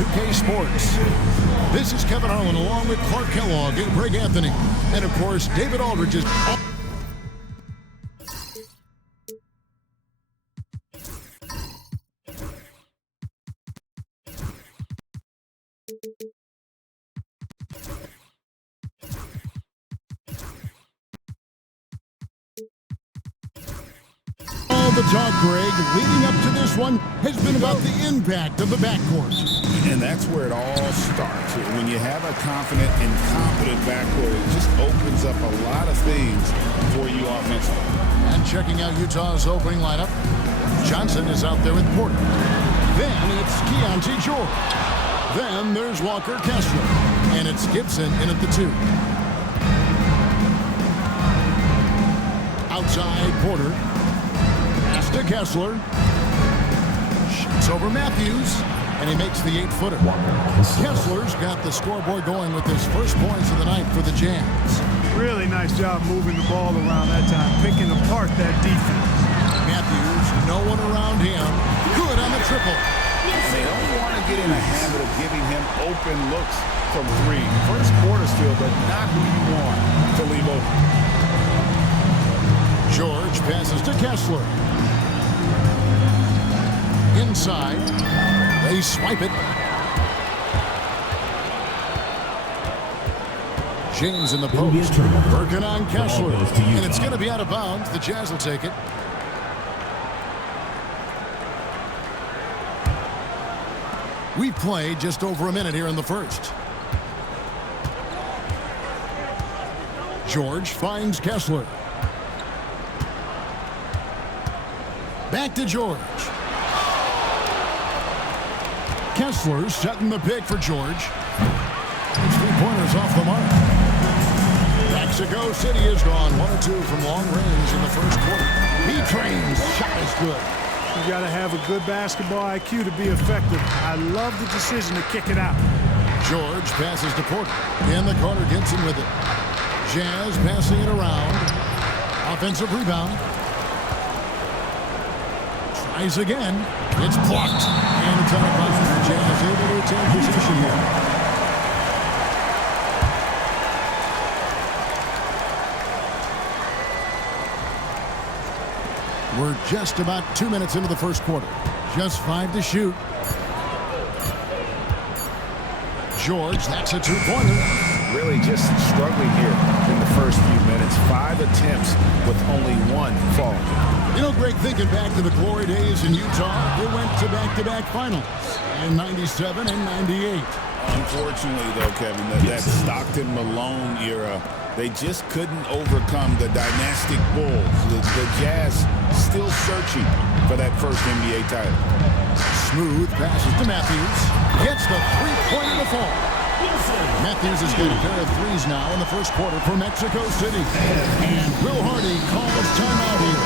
2K Sports. This is Kevin Harlan along with Clark Kellogg and Greg Anthony. And of course, David Aldridge is... The talk, Greg, leading up to this one has been about the impact of the backcourt. And that's where it all starts. When you have a confident and competent backcourt, it just opens up a lot of things for you offensively. And checking out Utah's opening lineup, Johnson is out there with Porter. Then it's Keontae George. Then there's Walker Kessler. And it's Gibson in at the 2. Outside Porter. To Kessler. Shoots over Matthews. And he makes the 8-footer. Kessler's got the scoreboard going with his first points of the night for the Jazz. Really nice job moving the ball around that time, picking apart that defense. Matthews, no one around him. Good on the triple. And they don't want to get in a habit of giving him open looks from 3. First quarter still, but not who you want to leave open. George passes to Kessler. Inside, they swipe it. James in the post, working on Kessler, and it's going to be out of bounds. The Jazz will take it. We've played just over a minute here in the first. George finds Kessler. Back to George. Kessler setting the pick for George. 3-pointers off the mark. Mexico City is gone 1 or 2 from long range in the first quarter. B-Train's shot is good. You got to have a good basketball IQ to be effective. I love the decision to kick it out. George passes to Porter. In the corner, Gibson with it. Jazz passing it around. Offensive rebound. Tries again. It's blocked. And it's out of bounds. The Jazz able to retain position here. We're just about 2 minutes into the first quarter. Just 5 to shoot. George, that's a 2-pointer. Really just struggling here in the first few minutes. 5 attempts with only 1 fall. You know, Greg, thinking back to the glory days in Utah, they went to back-to-back finals in 97 and 98. Unfortunately, though, Kevin, that Stockton-Malone era, they just couldn't overcome the dynastic Bulls. The Jazz still searching for that first NBA title. Smooth passes to Matthews. Gets the 3-pointer to fall. Matthews has got a pair of threes now in the first quarter for Mexico City. And Will Hardy calls timeout here.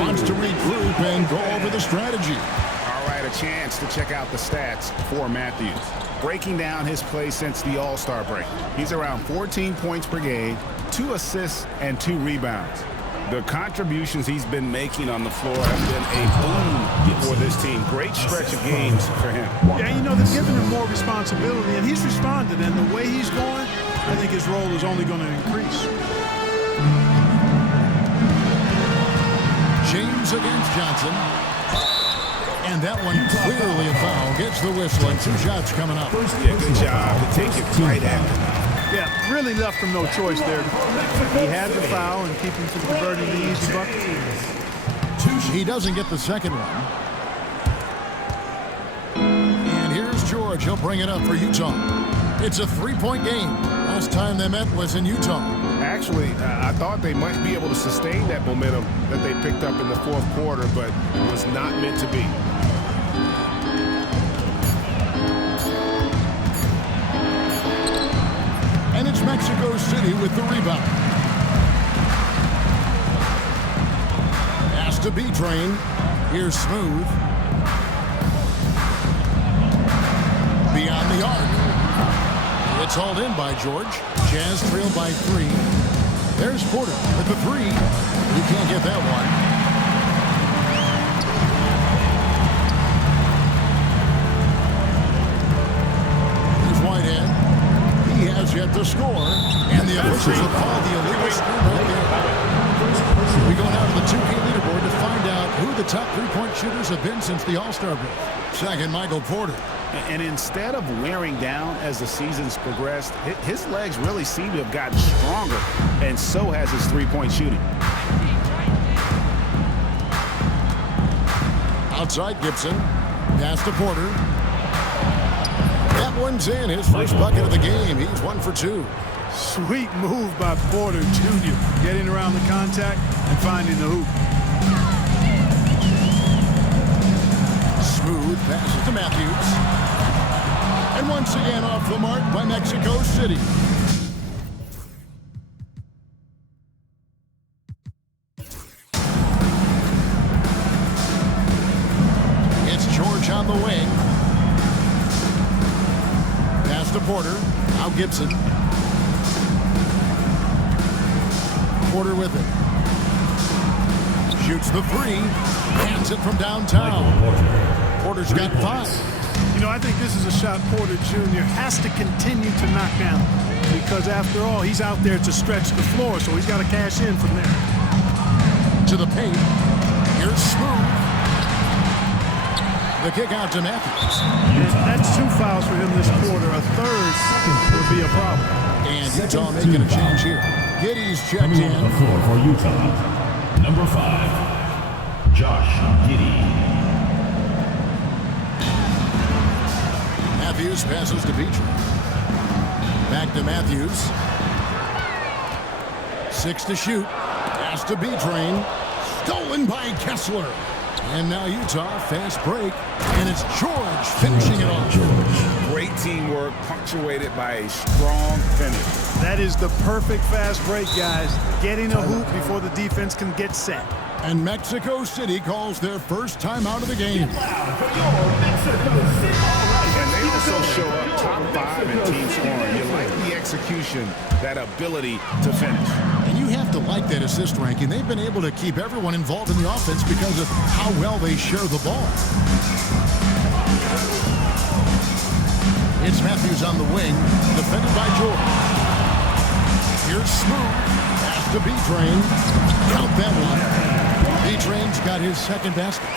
Wants to regroup and go over the strategy. All right, a chance to check out the stats for Matthews. Breaking down his play since the All-Star break. He's around 14 points per game, 2 assists, and 2 rebounds. The contributions he's been making on the floor have been a boom for this team. Great stretch of games for him. Yeah, you know, they're giving him more responsibility, and he's responded. And the way he's going, I think his role is only going to increase. James against Johnson. And that one clearly a foul. Gets the whistle and 2 shots coming up. Yeah, good job to take it right at him. Yeah, really left him no choice there. He had the foul and keep him from converting the easy bucket. He doesn't get the second one. And here's George. He'll bring it up for Utah. It's a 3-point game. Last time they met was in Utah. Actually, I thought they might be able to sustain that momentum that they picked up in the fourth quarter, but it was not meant to be. And it's Mexico City with the rebound. Pass to B-Train. Here's Smooth. Beyond the arc. It's hauled in by George. Jazz trailed by 3. There's Porter with the 3. He can't get that one. the score, and the officials have called the illegal screen right there. We go now to the 2K leaderboard to find out who the top three-point shooters have been since the All-Star break. Second, Michael Porter. And instead of wearing down as the season's progressed, his legs really seem to have gotten stronger, and so has his three-point shooting. Outside Gibson. Pass to Porter. That one's in. His first bucket of the game. He's 1 for 2. Sweet move by Porter Jr. Getting around the contact and finding the hoop. Smooth passes to Matthews. And once again off the mark by Mexico City. It's George on the wing. Pass to Porter. Now Gibson. Porter with it. Shoots the three. Hands it from downtown. Porter's got 5. You know, I think this is a shot Porter Jr. has to continue to knock down because, after all, he's out there to stretch the floor, so he's got to cash in from there. To the paint. Here's Smooth. The kick out to Matthews. And that's 2 fouls for him this quarter. A third would be a problem. And Utah making a change here. Giddey's checked in. On the floor for Utah, number 5, Josh Giddey. Matthews passes to Petrie. Back to Matthews. 6 to shoot. Pass to B-Train. Stolen by Kessler. And now Utah, fast break. And it's George finishing it off. Great teamwork, punctuated by a strong finish. That is the perfect fast break, guys. Getting a hoop before the defense can get set. And Mexico City calls their first time out of the game. And they also show up top 5 in team scoring. You like the execution, that ability to finish. And you have to like that assist ranking. They've been able to keep everyone involved in the offense because of how well they share the ball. It's Matthews on the wing, defended by George. Here's Smooth. Pass to B-Train. Count that one. B-Train's got his second basket.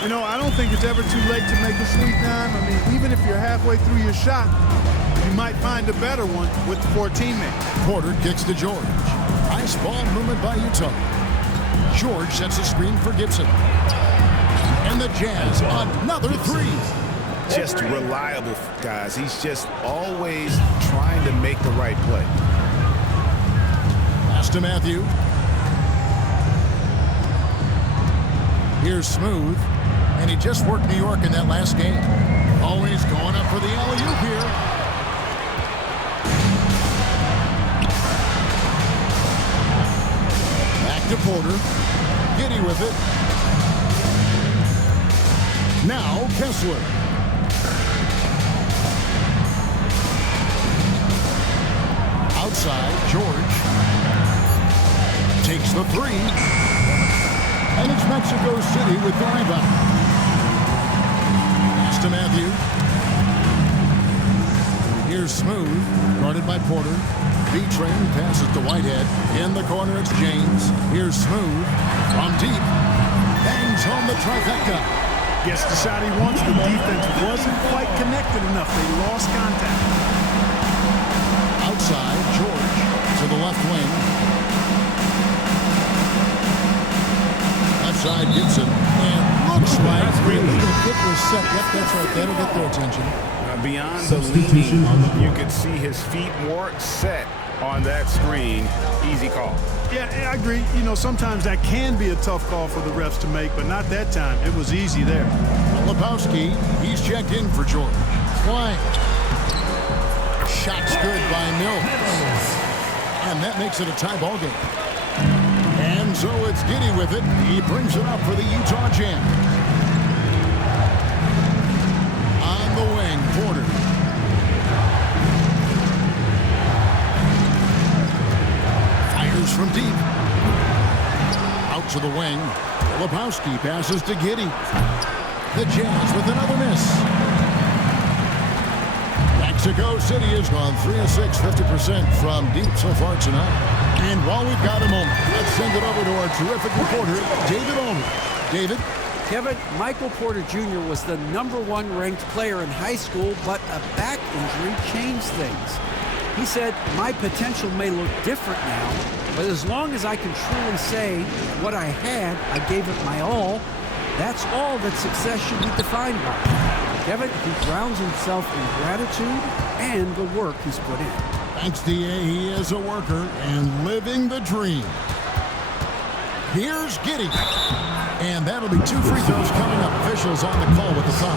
You know, I don't think it's ever too late to make a sweet dime. I mean, even if you're halfway through your shot, you might find a better one for a teammate. Porter kicks to George. Nice ball movement by Utah. George sets a screen for Gibson. And the Jazz, another 3. Just reliable, guys. He's just always trying to make the right play. Pass to Matthew. Here's Smooth. And he just worked New York in that last game. Always going up for the alley-oop here. Back to Porter. Giddey with it. Now Kessler. Outside, George. Takes the 3. And it's Mexico City with the rebound. Pass to Matthew. Here's Smooth, guarded by Porter. B-Train passes to Whitehead. In the corner, it's James. Here's Smooth from deep. Bangs home the trifecta. Gets the shot he wants. The defense wasn't quite connected enough. They lost contact. Outside, George to the left wing. Side Gibson, and looks like the illegal kick was set. Yep, that's right. That'll get their attention. Beyond the leaning, you could see his feet more set on that screen. Easy call. Yeah, I agree. You know, sometimes that can be a tough call for the refs to make, but not that time. It was easy there. Lebowski, he's checked in for George. Flying. Shot's good by Mills. And that makes it a tie ball game. And so it's Giddey with it. He brings it up for the Utah Jam. On the wing, Porter. Fires from deep. Out to the wing. Lebowski passes to Giddey. The Jazz with another miss. Mexico Mexico City has gone 3 of 6, 50% from deep so far tonight. And while we've got a moment, let's send it over to our terrific reporter, David Aldridge. David? Kevin, Michael Porter Jr. was the #1 ranked player in high school, but a back injury changed things. He said, "My potential may look different now, but as long as I can truly say what I had, I gave it my all, that's all that success should be defined by." Kevin, he grounds himself in gratitude and the work he's put in. Thanks, D.A. He is a worker and living the dream. Here's Giddey. And that'll be 2 free throws coming up. Officials on the call with the foul.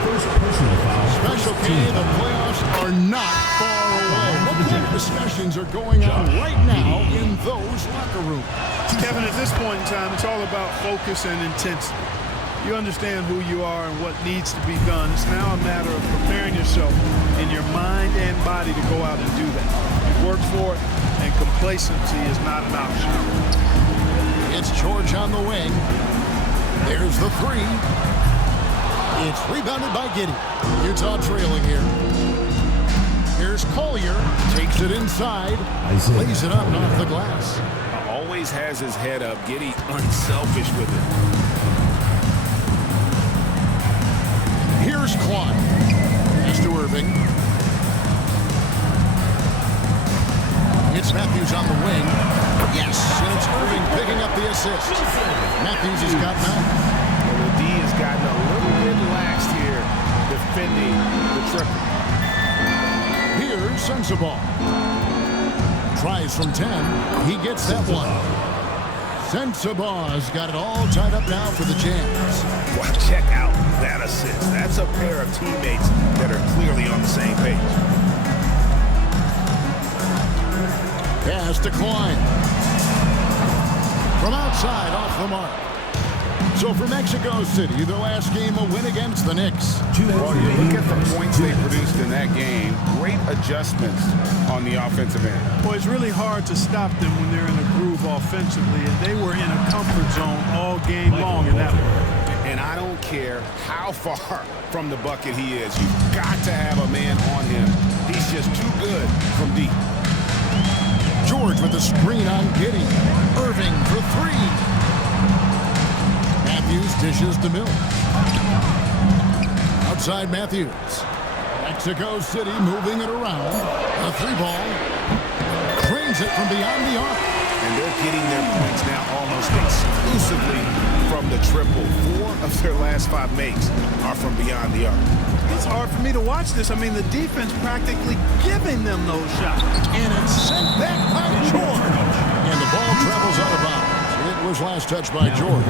First personal foul. Special K, the playoffs are not far away. What kind of discussions are going on right now in those locker rooms? Kevin, at this point in time, it's all about focus and intensity. You understand who you are and what needs to be done. It's now a matter of preparing yourself in your mind and body to go out and do that. You work for it, and complacency is not an option. It's George on the wing. There's the 3. It's rebounded by Giddey. Utah trailing here. Here's Collier. Takes it inside. Lays it up and off the glass. Always has his head up. Giddey unselfish with it. Here's Klein. Pass to Irving. It's Matthews on the wing. Yes, and it's Irving picking up the assist. Matthews has gotten out. Well, the D has gotten a little bit lax here defending the triple. Here's Sensabaugh. Tries from 10. He gets that one. Sensabaugh's got it all tied up now for the Jams. Wow, check out that assist. That's a pair of teammates that are clearly on the same page. Pass to Klein. From outside, off the mark. So for Mexico City, their last game, a win against the Knicks. Well, you look at the points they produced in that game. Great adjustments on the offensive end. Well, it's really hard to stop them when they're in a groove offensively, and they were in a comfort zone all game long in that one. And I don't care how far from the bucket he is. You've got to have a man on him. He's just too good from deep. George with the screen on Giddey. Irving for 3. Matthews dishes to Mill. Outside Matthews. Mexico City moving it around. A 3-ball. Drains it from beyond the arc. And they're getting their points now almost exclusively from the triple. 4 of their last 5 makes are from beyond the arc. It's hard for me to watch this. I mean, the defense practically giving them those shots. And it's sent back by George. And the ball travels out of bounds. It was last touched by George.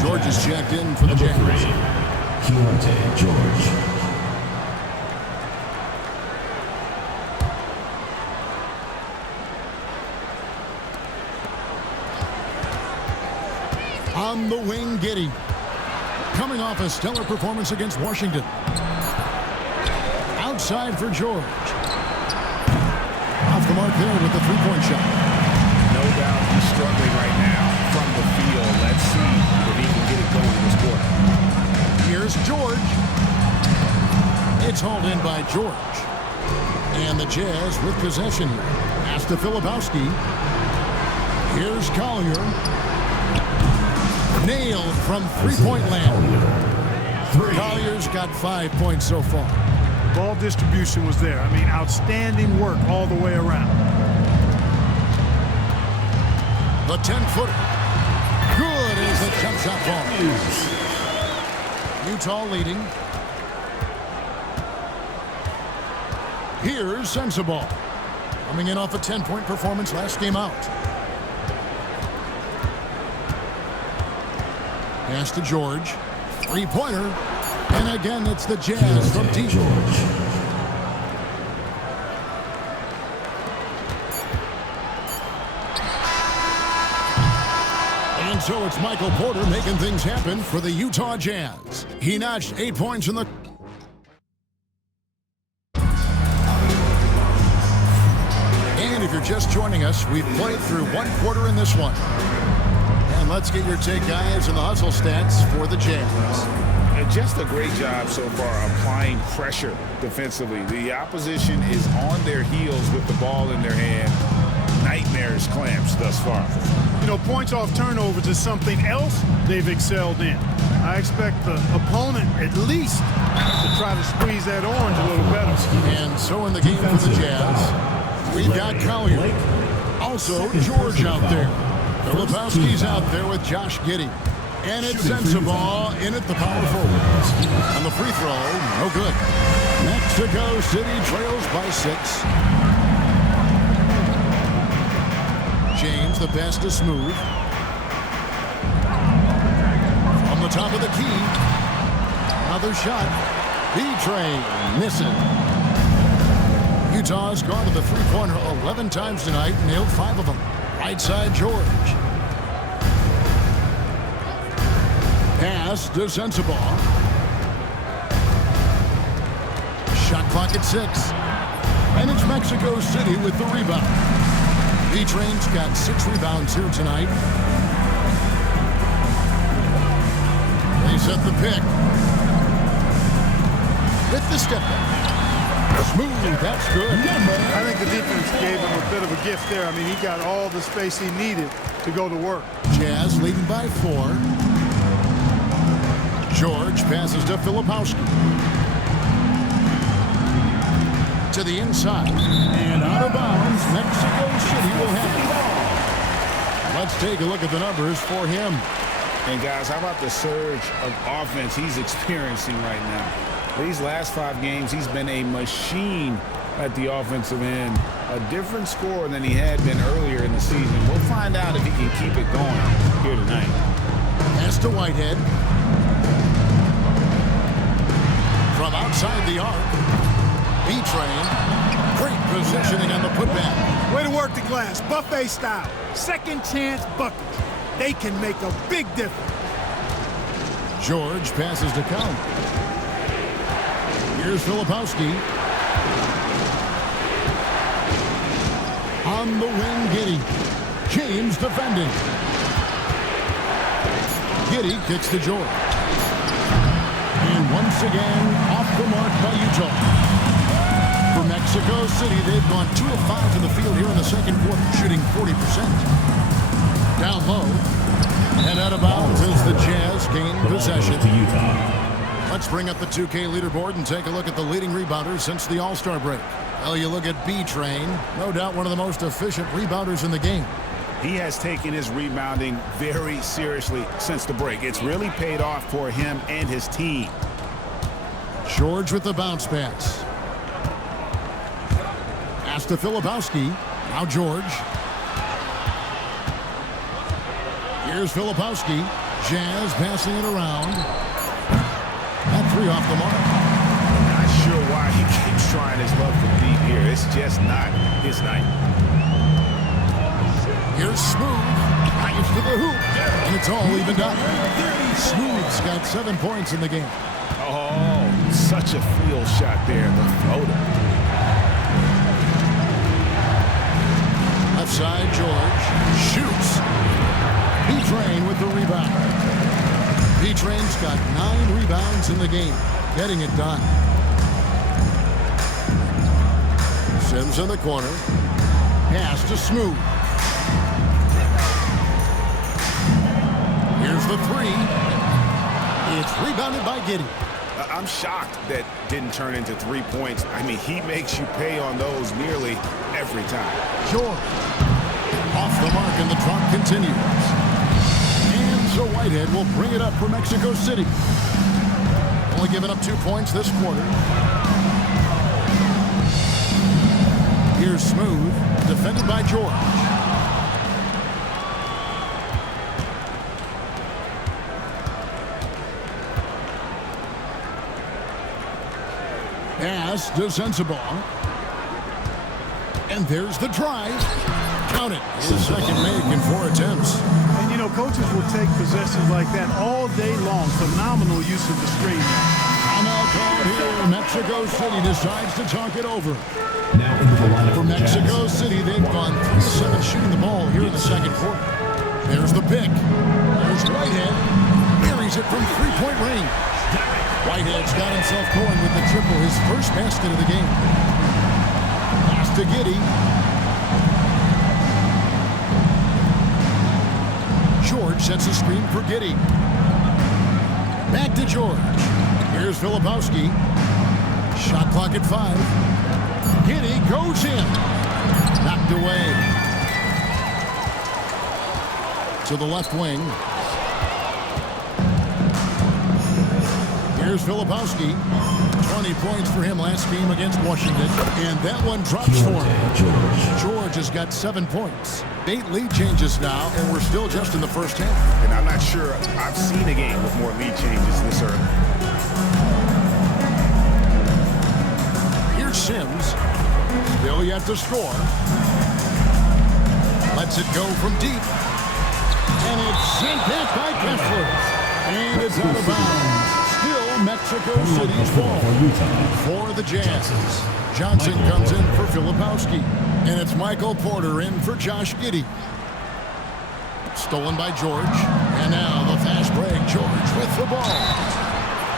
George is checked in for the Jams. George. On the wing, Giddey. Coming off a stellar performance against Washington. Outside for George. Off the mark there with the 3-point shot. No doubt he's struggling right now from the field. Let's see if he can get it going this quarter. Here's George. It's hauled in by George. And the Jazz with possession here. Pass to Filipowski. Here's Collier. Nailed from 3-point land. Collier's got 5 points so far. Ball distribution was there. I mean, outstanding work all the way around. The 10-footer. Good as the jump shot falls. Utah leading. Here's Sensabaugh. Coming in off a 10-point performance last game out. Pass to George. 3-pointer. And again, it's the Jazz from deep. And so it's Michael Porter making things happen for the Utah Jazz. He notched 8 points in the... And if you're just joining us, we've played through 1 quarter in this one. And let's get your take, guys, and the hustle stats for the Jazz. And just a great job so far applying pressure defensively. The opposition is on their heels with the ball in their hand. Nightmares clamps thus far. You know, points off turnovers is something else they've excelled in. I expect the opponent at least to try to squeeze that orange a little better. And so in the game for the Jazz, we've got Collier. Also, George out there. Filipowski's out there with Josh Giddey. And it's Sensabaugh in at the power forward. On the free throw, no good. Mexico City trails by 6. James, the pass to Smooth. From the top of the key. Another shot. B-Train missing. Utah's gone to the three-pointer 11 times tonight, nailed 5 of them. Right side, George. Pass to Sensabaugh. Shot clock at 6. And it's Mexico City with the rebound. B-Train's got 6 rebounds here tonight. They set the pick. With the step back. Smooth, that's good. I think the defense gave him a bit of a gift there. I mean, he got all the space he needed to go to work. Jazz leading by 4. George passes to Filipowski. To the inside. And out of bounds, Mexico City will have the ball. Let's take a look at the numbers for him. And guys, how about the surge of offense he's experiencing right now? These last 5 games, he's been a machine at the offensive end. A different score than he had been earlier in the season. We'll find out if he can keep it going here tonight. Pass to Whitehead. From outside the arc. B-Train. Great positioning on the putback. Way to work the glass. Buffet style. Second chance buckets. They can make a big difference. George passes to Count. Here's Filipowski. On the wing, Giddey. James defending. Giddey kicks to George. And once again, off the mark by Utah. For Mexico City, they've gone 2 of 5 to the field here in the second quarter, shooting 40%. Down low. And out of bounds as the Jazz gain possession. Let's bring up the 2K leaderboard and take a look at the leading rebounders since the All-Star break. Well, you look at B-Train, no doubt one of the most efficient rebounders in the game. He has taken his rebounding very seriously since the break. It's really paid off for him and his team. George with the bounce pass. Pass to Filipowski. Now George. Here's Filipowski. Jazz passing it around. That 3 off the mark. Not sure why he keeps trying his luck from deep here. It's just not his night. Here's Smooth. Drives to the hoop. And it's all evened up. Smooth's got 7 points in the game. Oh, such a field shot there. The floater. Left side, George. Shoots. B-Train with the rebound. B-Train's got 9 rebounds in the game. Getting it done. Sims in the corner. Pass to Smooth. Here's the 3. It's rebounded by Giddey. I'm shocked that didn't turn into 3 points. I mean, he makes you pay on those nearly every time. George. Off the mark and the clock continues. And so Whitehead will bring it up for Mexico City. Only giving up 2 points this quarter. Here's Smooth, defended by George. Pass to Sensabaugh. And there's the drive. Count it. His second make in 4 attempts. And, you know, coaches will take possessions like that all day long. Phenomenal use of the screen. Timeout called here. Mexico City decides to talk it over. Now into the lineup For Mexico City, they've gone 3-7 shooting the ball here in the second quarter. There's the pick. There's Whitehead. Buries it from 3-point range. Whitehead's got himself going with the triple, his first basket of the game. Pass to Giddey. George sets a screen for Giddey. Back to George. Here's Filipowski. Shot clock at 5. Giddey goes in. Knocked away. To the left wing. Here's Filipowski. 20 points for him last game against Washington. And that one drops for him. George has got 7 points. 8 lead changes now, and we're still just in the first half. And I'm not sure I've seen a game with more lead changes this early. Here's Sims. Still yet to score. Lets it go from deep. And it's sent back by Kessler. And it's out of bounds. Still Mexico City's ball for the Jazz. Johnson comes in for Filipowski. And it's Michael Porter in for Josh Giddey. Stolen by George. And now the fast break. George with the ball.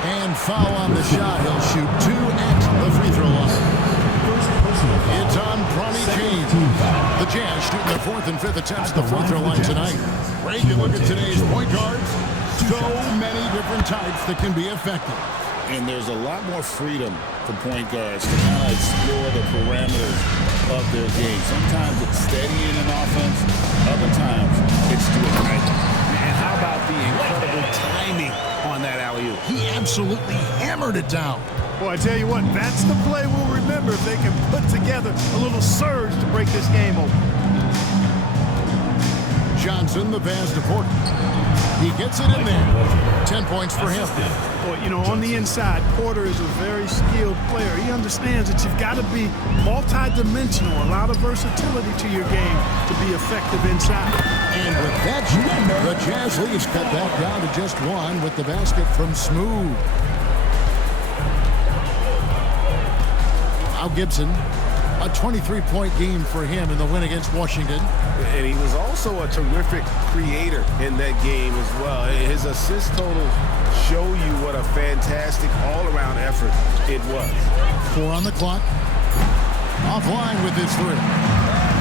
And foul on the shot. He'll shoot 2 at the free throw line. It's on Bronny James. The Jazz shooting their 4th and 5th attempts at the free throw line tonight. Ray, you look at today's point guards. So many different types that can be effective. And there's a lot more freedom for point guards to kind of explore the parameters of their game. Sometimes it's steadying an offense. Other times it's doing right. And how about the incredible timing on that alley-oop? He absolutely hammered it down. Boy, I tell you what, that's the play we'll remember if they can put together a little surge to break this game open. Johnson, the pass to Porter. He gets it in there. 10 points for him. Boy, you know, on the inside, Porter is a very skilled player. He understands that you've got to be multi-dimensional, a lot of versatility to your game to be effective inside. And with that, the Jazz leads cut that down to just 1 with the basket from Smooth. Now Gibson, a 23-point game for him in the win against Washington. And he was also a terrific creator in that game as well. His assist totals show you what a fantastic all-around effort it was. 4 on the clock. Offline with his 3.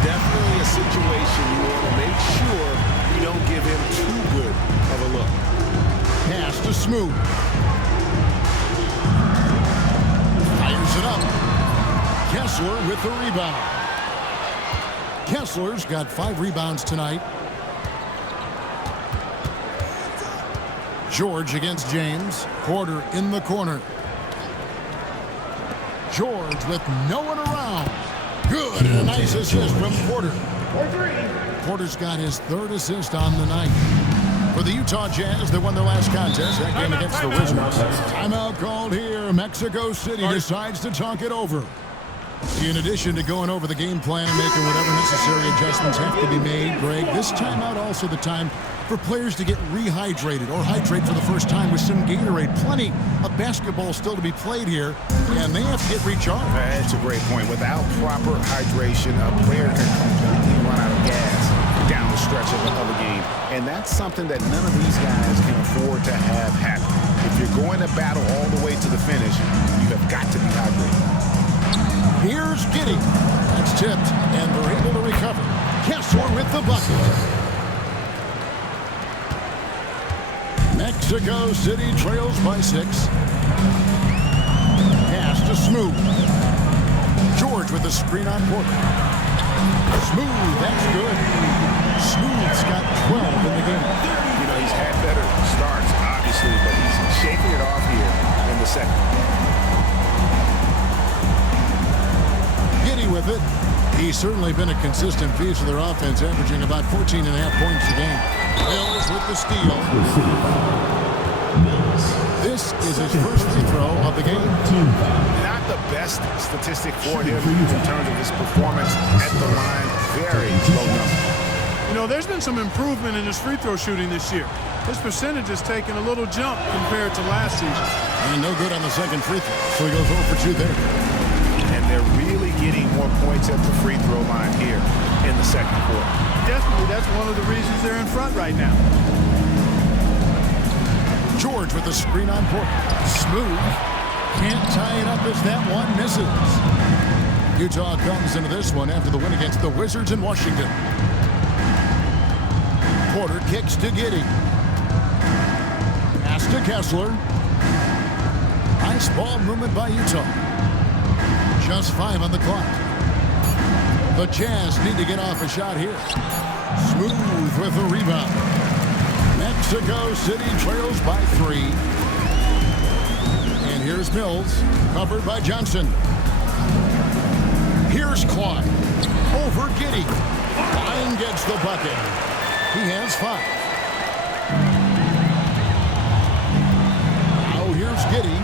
Definitely a situation you want to make sure you don't give him too good of a look. Pass to Smooth. Fires it up. Kessler with the rebound. Kessler's got 5 rebounds tonight. George against James. Porter in the corner. George with no one around. Good, and a nice assist from Porter. Porter's got his 3rd assist on the night. For the Utah Jazz, they won their last contest, that game against the Wizards. Timeout called here. Mexico City decides to talk it over. In addition to going over the game plan and making whatever necessary adjustments have to be made, Greg, this timeout also the time for players to get rehydrated or hydrate for the first time with some Gatorade. Plenty of basketball still to be played here, and they have to get recharged. That's a great point. Without proper hydration, a player can completely run out of gas down the stretch of a game. And that's something that none of these guys can afford to have happen. If you're going to battle all the way to the finish, you have got to be hydrated. Here's Giddey. That's tipped, and they're able to recover. Kessler with the bucket. Mexico City trails by 6. Pass to Smooth. George with the screen on Porter. Smooth, that's good. Smooth's got 12 in the game. You know, he's had better starts, obviously, but he's shaking it off here in the second. Giddey with it. He's certainly been a consistent piece of their offense, averaging about 14.5 points a game. Mills with the steal. This is his first free throw of the game. Not the best statistic for him in terms of his performance at the line. Very low number. You know, there's been some improvement in his free throw shooting this year. His percentage has taken a little jump compared to last season. And no good on the second free throw, so he goes 0 for 2 there. And they're really getting more points at the free throw line here in the second quarter. Definitely, that's one of the reasons they're in front right now. George with the screen on Porter. Smooth. Can't tie it up as that one misses. Utah comes into this one after the win against the Wizards in Washington. Porter kicks to Giddey. Pass to Kessler. Nice ball movement by Utah. Just 5 on the clock. The Jazz need to get off a shot here. Smooth with the rebound. Mexico City trails by 3. And here's Mills, covered by Johnson. Here's Klein. Over Giddey. Klein gets the bucket. He has 5. Now here's Giddey.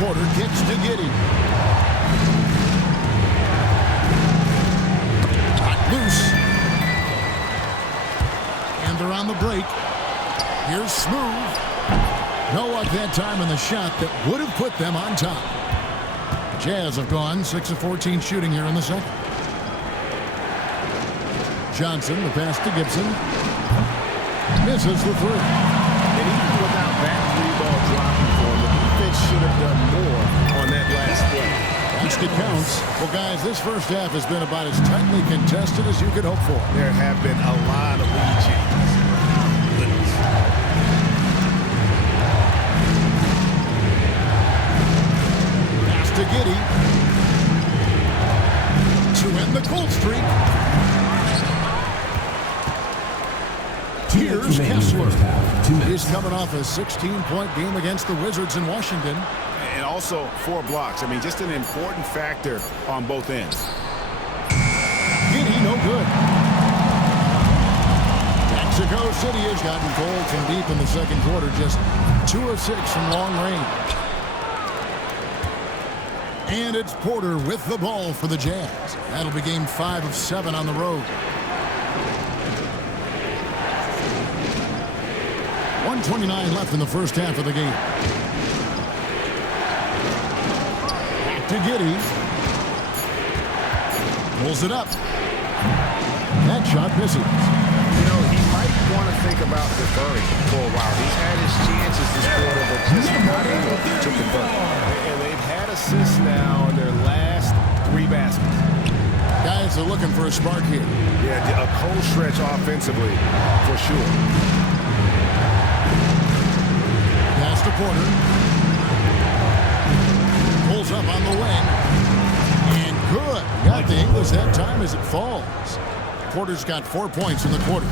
Porter kicks to Giddey. Got loose. And they're on the break. Here's Smooth. No luck that time in the shot that would have put them on top. Jazz have gone 6 of 14 shooting here in the second. Johnson, the pass to Gibson. Misses the 3. And even without that 3-ball dropping for him, the defense should have done more on that last play. Basket counts. Well, guys, this first half has been about as tightly contested as you could hope for. There have been a lot of lead changes. Pass to Giddey. To end the cold streak. Here's Kessler. He's coming off a 16-point game against the Wizards in Washington. And also 4 blocks. I mean, just an important factor on both ends. Giddey, no good. Mexico City has gotten cold from deep in the second quarter. Just 2 of 6 from long range. And it's Porter with the ball for the Jazz. That'll be game 5 of 7 on the road. 1:29 left in the first half of the game. Back to Giddey. Pulls it up. That shot misses. You know, he might want to think about deferring for a while. He's had his chances this quarter, but just not able to defer. And they've had assists now in their last 3 baskets. Guys are looking for a spark here. Yeah, a cold stretch offensively, for sure. Pass to Porter. Pulls up on the wing. And good. Got the English that time as it falls. Porter's got 4 points in the quarter.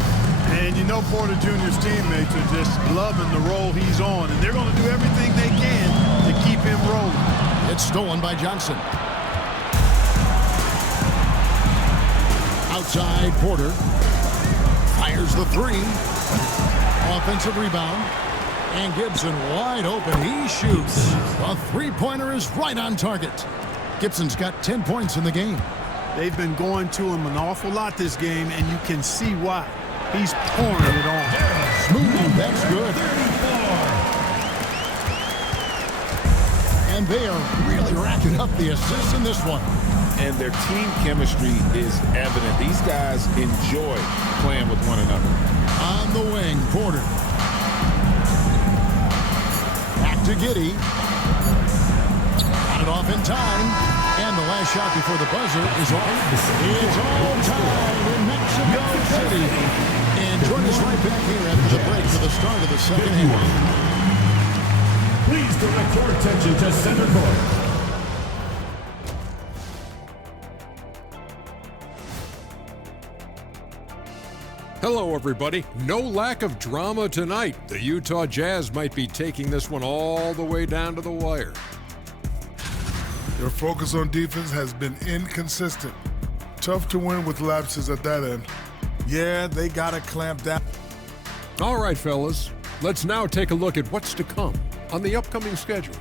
And you know Porter Jr.'s teammates are just loving the role he's on, and they're going to do everything they can to keep him rolling. It's stolen by Johnson. Outside, Porter. Fires the 3. Offensive rebound. And Gibson wide open. He shoots. A 3-pointer is right on target. Gibson's got 10 points in the game. They've been going to him an awful lot this game, and you can see why. He's pouring it on. Smooth, that's good. And they are really racking up the assists in this one. And their team chemistry is evident. These guys enjoy playing with one another. On the wing, Porter. Back to Giddey. Got it off in time. And the last shot before the buzzer is off. It's all time in Mexico City. And join us right back here after the break for the start of the second half. Please direct your attention to center court. Hello, everybody. No lack of drama tonight. The Utah Jazz might be taking this one all the way down to the wire. Their focus on defense has been inconsistent. Tough to win with lapses at that end. Yeah, they gotta clamp down. All right, fellas. Let's now take a look at what's to come on the upcoming schedule.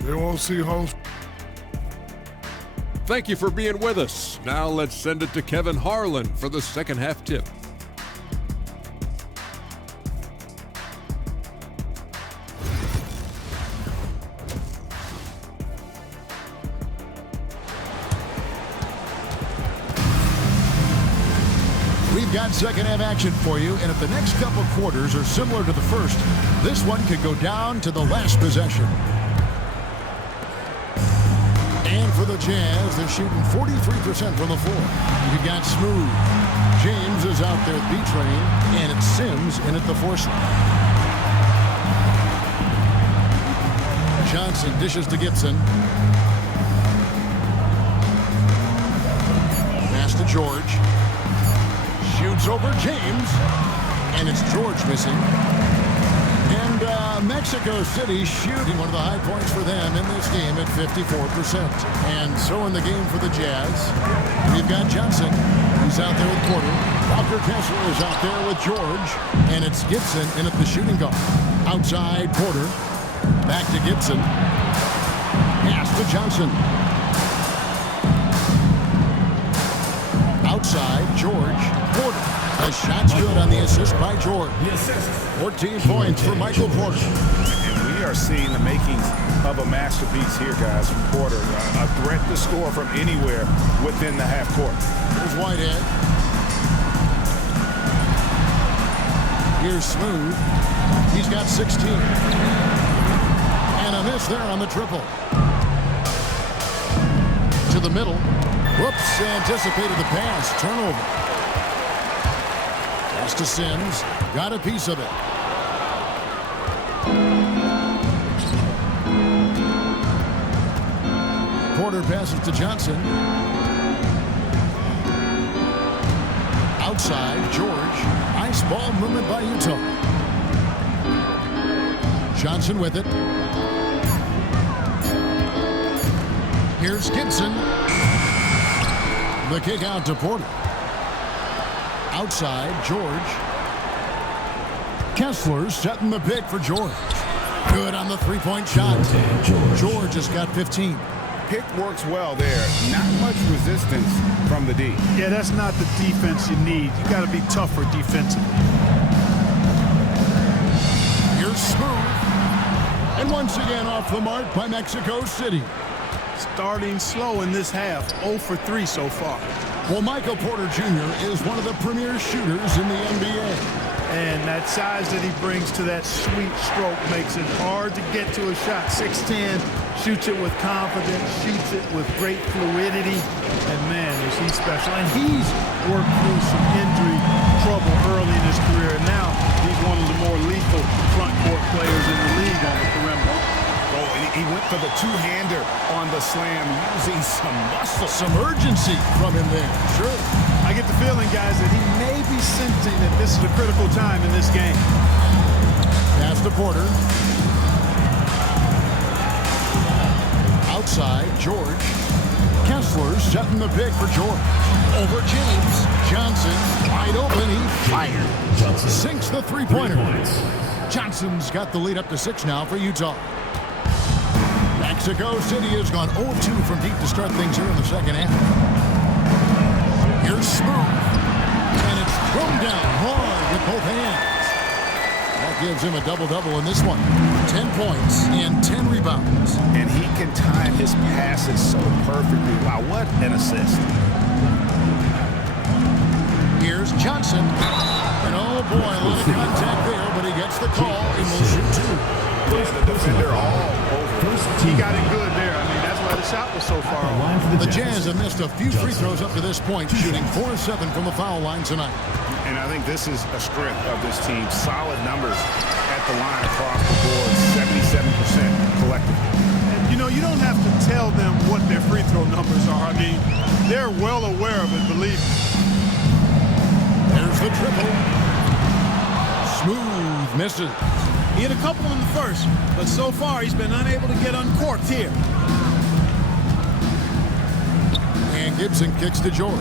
They won't see home. Thank you for being with us. Now let's send it to Kevin Harlan for the second half tip. We've got second half action for you, and if the next couple quarters are similar to the first, this one could go down to the last possession. And for the Jazz, they're shooting 43% from the floor. You've got Smooth. James is out there at B-Train, and it's Sims in at the force line. Johnson dishes to Gibson. Pass to George. Shoots over James, and it's George missing. And Mexico City shooting one of the high points for them in this game at 54%. And so in the game for the Jazz, we've got Johnson, who's out there with Porter. Walker Kessler is out there with George, and it's Gibson in at the shooting guard. Outside Porter, back to Gibson. Pass to Johnson. Outside George, Porter. The shot's good on the assist by George. 14 points for Michael Porter. And we are seeing the makings of a masterpiece here, guys, from Porter. A threat to score from anywhere within the half court. Here's Whitehead. Here's Smooth. He's got 16. And a miss there on the triple. To the middle. Whoops, anticipated the pass. Turnover. Pass to Sims. Got a piece of it. Porter passes to Johnson. Outside, George. Nice ball movement by Utah. Johnson with it. Here's Gibson. The kick out to Porter. Outside, George. Kessler setting the pick for George. Good on the three-point shot. George has got 15. Pick works well there. Not much resistance from the D. Yeah, that's not the defense you need. You got to be tougher defensively. Here's Smooth. And once again off the mark by Mexico City. Starting slow in this half. 0 for 3 so far. Well, Michael Porter Jr. is one of the premier shooters in the NBA. And that size that he brings to that sweet stroke makes it hard to get to a shot. 6'10", shoots it with confidence, shoots it with great fluidity. And man, is he special. And he's worked through some injury trouble early in his career. And now he's one of the more lethal front court players in the league on the perimeter. Oh, he went for the two-hander on the slam, using some muscle. Some urgency from him there. Sure. I get the feeling, guys, that he may be sensing that this is a critical time in this game. Pass to Porter. Outside, George. Kessler setting the pick for George. Over James. Johnson, wide open. He fired. Sinks the three-pointer. Johnson's got the lead up to 6 now for Utah. Mexico City has gone 0-2 from deep to start things here in the second half. Here's Smooth. And it's thrown down hard with both hands. That gives him a double-double in this one. 10 points and 10 rebounds. And he can time his passes so perfectly. Wow, what an assist. Here's Johnson. And oh boy, a lot of contact there, but he gets the call and will shoot 2. The defender all over. He got it good there. I mean, that's why the shot was so far off. The Jazz have missed a few free throws up to this point, shooting 4 of 7 from the foul line tonight. And I think this is a strength of this team. Solid numbers at the line across the board. 77% collectively. And, you know, you don't have to tell them what their free throw numbers are. I mean, they're well aware of it, believe me. There's the triple. Smooth misses. He hit a couple in the first, but so far he's been unable to get uncorked here. And Gibson kicks to George.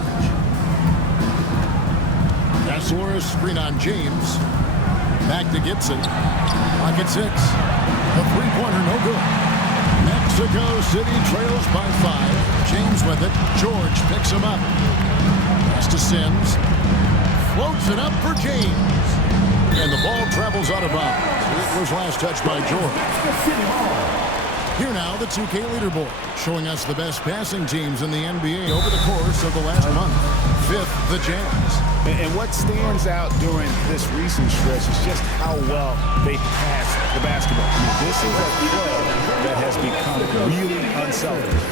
Kessler screen on James. Back to Gibson. Pocket 6. The three-pointer no good. Mexico City trails by 5. James with it. George picks him up. Pass to Sims. Floats it up for James. And the ball travels out of bounds. It was last touched by George. Here now, the 2K leaderboard, showing us the best passing teams in the NBA over the course of the last month. 5th, the Jazz. And what stands out during this recent stretch is just how well they pass the basketball. This is a club that has become really unselfish.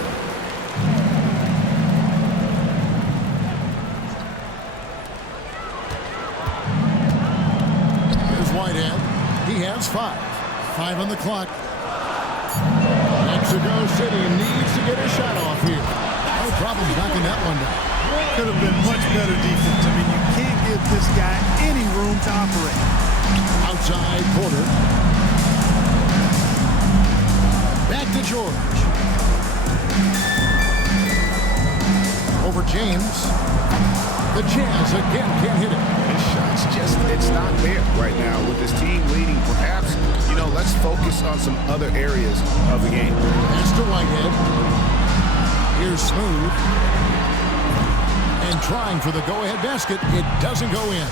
Here's Whitehead. He has 5. 5 on the clock. Mexico City needs to get a shot off here. No problem knocking that one down. Could have been much better defense. I mean, you can't give this guy any room to operate. Outside Porter. Back to George. Over James. The Jazz again can't hit it. His shot's just, it's not there right now with his team leading. Perhaps, let's focus on some other areas of the game. That's to Whitehead. Here's Smooth. And trying for the go-ahead basket. It doesn't go in.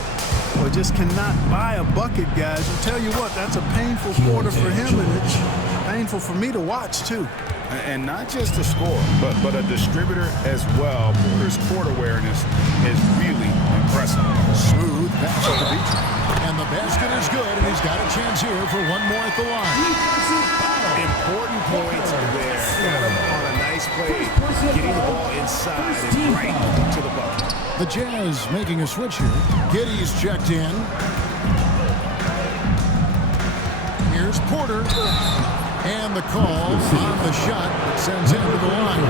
Well, just cannot buy a bucket, guys. I'll tell you what, that's a painful quarter for him, and it's painful for me to watch, too. And not just a scorer, but a distributor as well. Porter's court awareness is really impressive. Smooth pass to the beach. And the basket is good, and he's got a chance here for one more at the line. Important points there. Got him on a nice play, getting the ball inside and right to the bucket. The Jazz making a switch here. Giddey's checked in. Here's Porter. And the call on the shot that sends him to the line.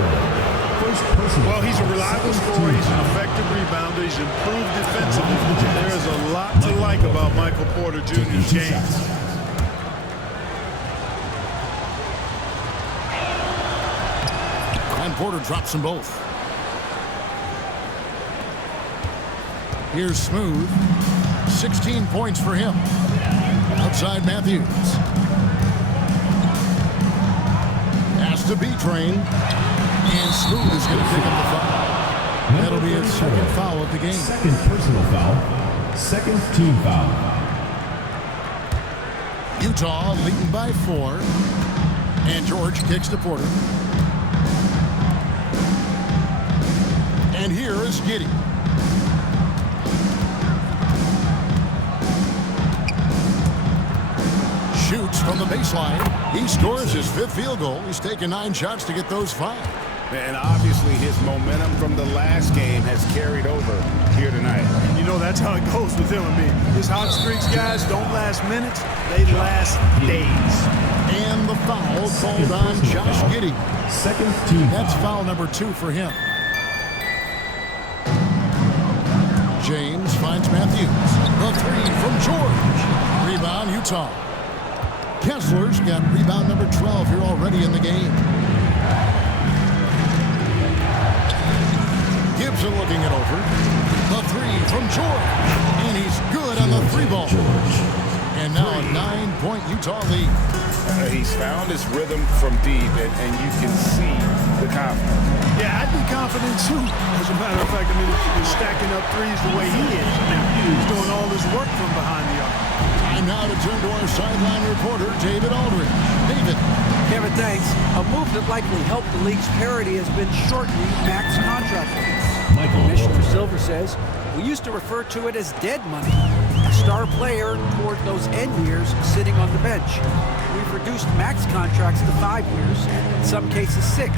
Well, he's a reliable scorer. He's an effective rebounder. He's improved defensively. There is a lot to like about Michael Porter Jr. James. And Porter drops them both. Here's Smooth. 16 points for him. Outside Matthews. Has to be trained. And Smooth is going to pick up the foul. That'll be his second foul of the game. Second personal foul. Second team foul. Utah leading by 4. And George kicks to Porter. And here is Giddey. Shoots from the baseline. He scores his 5th field goal. He's taken 9 shots to get those 5. And obviously his momentum from the last game has carried over here tonight. That's how it goes with him. I mean, his hot streaks, guys, don't last minutes. They last days. And the foul called on Josh Giddey. Second team foul. That's foul number 2 for him. James finds Matthews. The 3 from George. Rebound, Utah. Kessler's got rebound number 12 here already in the game. Gibson looking it over. The 3 from George. And he's good on the 3-ball. And now a 9-point Utah lead. He's found his rhythm from deep, and you can see the confidence. Yeah, I'd be confident too. As a matter of fact, I mean, he's stacking up threes the way he is. He's doing all this work from behind the arc. Time now to turn to our sideline reporter, David Aldridge. David. Kevin, thanks. A move that likely helped the league's parity has been shortening max contract lengths. Commissioner Silver says, we used to refer to it as dead money. A star player toward those end years sitting on the bench. We've reduced max contracts to 5 years, and in some cases 6.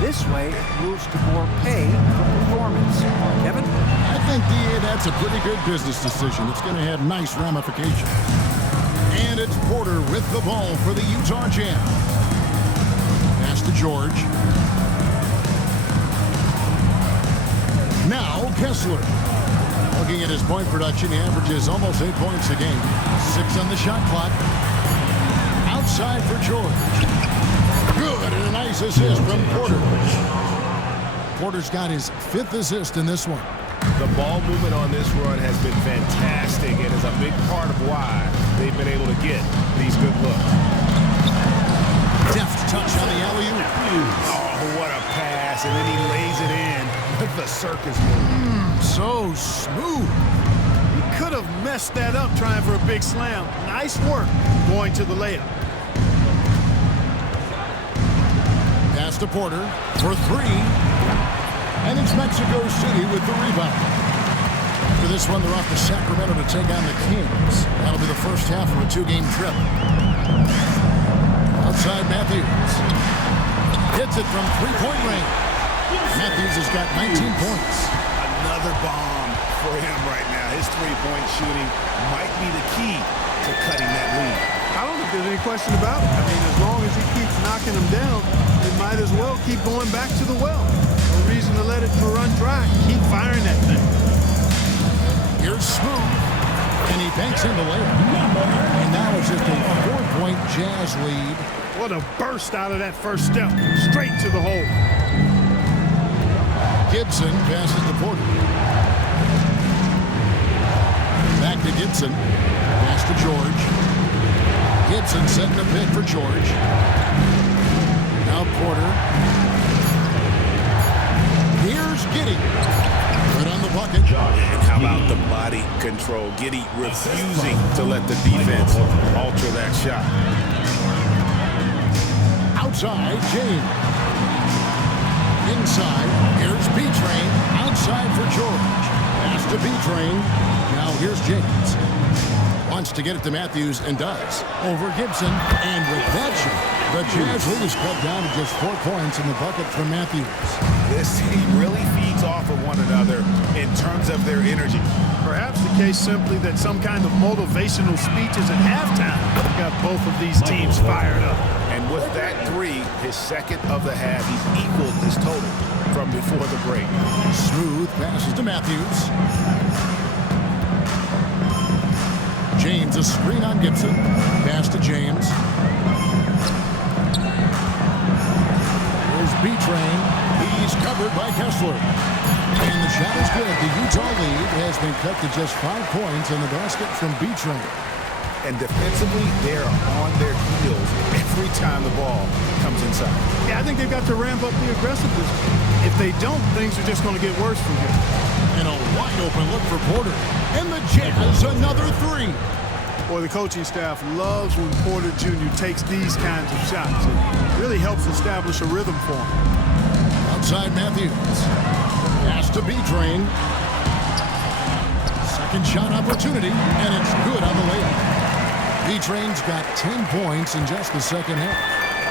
This way, it moves to more pay for performance. Kevin? I think, DA, that's a pretty good business decision. It's going to have nice ramifications. And it's Porter with the ball for the Utah Jazz. Pass to George. Now Kessler. Looking at his point production, he averages almost 8 points a game. 6 on the shot clock. Outside for George. Good, and a nice assist from Porter. Porter's got his 5th assist in this one. The ball movement on this run has been fantastic and is a big part of why they've been able to get these good looks. Deft touch on the alley-oop. Oh, what a pass, and then he lays it in with the circus move. So smooth. He could have messed that up trying for a big slam. Nice work going to the layup. Pass to Porter for three. And it's Mexico City with the rebound. After this one, they're off to Sacramento to take on the Kings. That'll be the first half of a two-game trip. Outside Matthews. Hits it from three-point range. Matthews has got 19 points. Another bomb for him right now. His three-point shooting might be the key to cutting that lead. I don't think there's any question about it. I mean, as long as he keeps knocking them down, they might as well keep going back to the well. No reason to let it run dry. Keep firing that thing. Here's Smooth. And he banks in the layup. And now it's just a 4-point Jazz lead. What a burst out of that first step. Straight to the hole. Gibson passes to Porter. Back to Gibson. Pass to George. Gibson setting a pick for George. Now Porter. Here's Giddey. Good on the bucket. And how about the body control? Giddey refusing to let the defense alter that shot. Outside, James. Inside, here's B-Train. Outside for George. Pass to B-Train. Now here's James. Wants to get it to Matthews and does. Over Gibson. And with that shot, the Jazz lead is cut down to just 4 points in the bucket from Matthews. This team really feeds off of one another in terms of their energy. Perhaps the case simply that some kind of motivational speeches at halftime got both of these teams fired up. And with that three, his second of the half, he's equaled his total from before the break. Smooth passes to Matthews. James, a screen on Gibson. Pass to James. Here's B-Train. He's covered by Kessler. And the shot is good. The Utah lead has been cut to just 5 points in the basket from B-Train. And defensively, they're on their heels every time the ball comes inside. Yeah, I think they've got to ramp up the aggressiveness. If they don't, things are just going to get worse from here. And a wide open look for Porter. And the Jazz, another three. Boy, the coaching staff loves when Porter Jr. takes these kinds of shots. It really helps establish a rhythm for him. Outside Matthews. Pass to B-Train. Second shot opportunity, and it's good on the layup. B-Train's got 10 points in just the second half.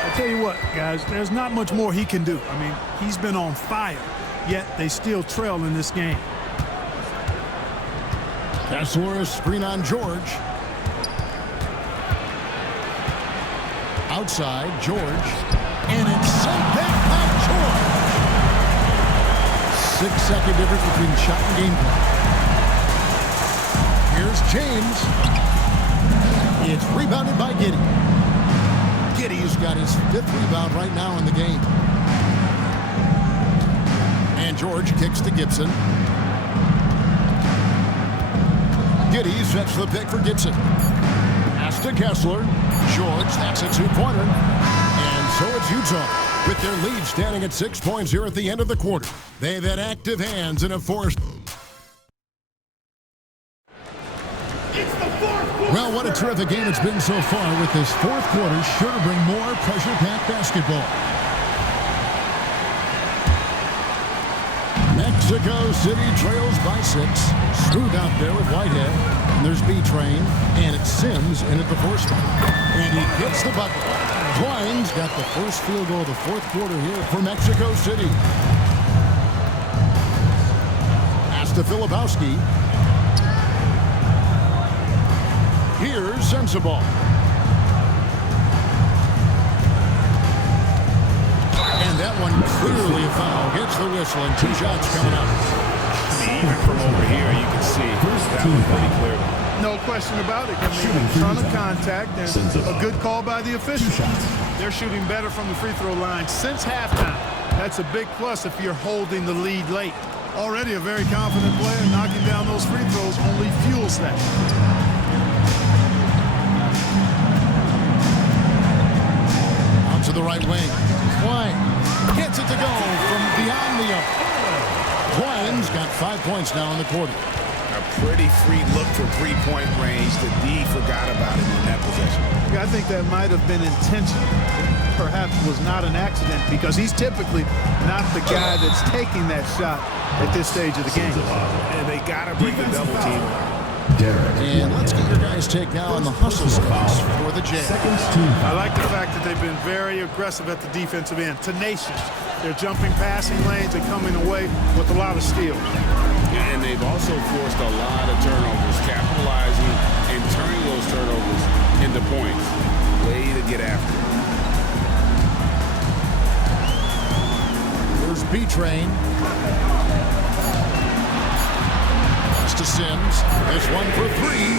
I'll tell you what, guys, there's not much more he can do. I mean, he's been on fire, yet they still trail in this game. Kessler, screen on George. Outside, George. And it's sent back by George. 6-second difference between shot and game play. Here's James. It's rebounded by Giddey. Giddey's got his 5th rebound right now in the game. And George kicks to Gibson. Giddey sets the pick for Gibson. Pass to Kessler. George, that's a 2-pointer. And so it's Utah, with their lead standing at 6 points here at the end of the quarter. They've had active hands and have forced. Well, what a terrific game it's been so far, with this fourth quarter sure to bring more pressure-packed basketball. Mexico City trails by 6. Smooth out there with Whitehead. And there's B-Train. And it's Sims in at the 4 spot. And he gets the bucket. Twine's got the first field goal of the fourth quarter here for Mexico City. Pass to Filipowski. Here's Sensabaugh. And that one clearly a foul. Gets the whistle and 2 shots coming up. Even from over here, you can see that one pretty clearly. No question about it. I mean, a ton of contact and a good call by the officials. They're shooting better from the free throw line since halftime. That's a big plus if you're holding the lead late. Already a very confident player, knocking down those free throws only fuels that. To the right wing. Twine gets it to go from beyond the arc. Twine's got 5 points now in the quarter. Now pretty free look for three-point range. The D forgot about him in that possession. Yeah, I think that might have been intentional. Perhaps was not an accident because he's typically not the guy that's taking that shot at this stage of the game. And they got to bring the double team. And let's get your guys' take now on the hustle stats for the Jazz. I like the fact that they've been very aggressive at the defensive end, tenacious. They're jumping passing lanes and coming away with a lot of steals. And they've also forced a lot of turnovers, capitalizing and turning those turnovers into points. Way to get after it. Here's B-Train. Pass to Sims. This one for three.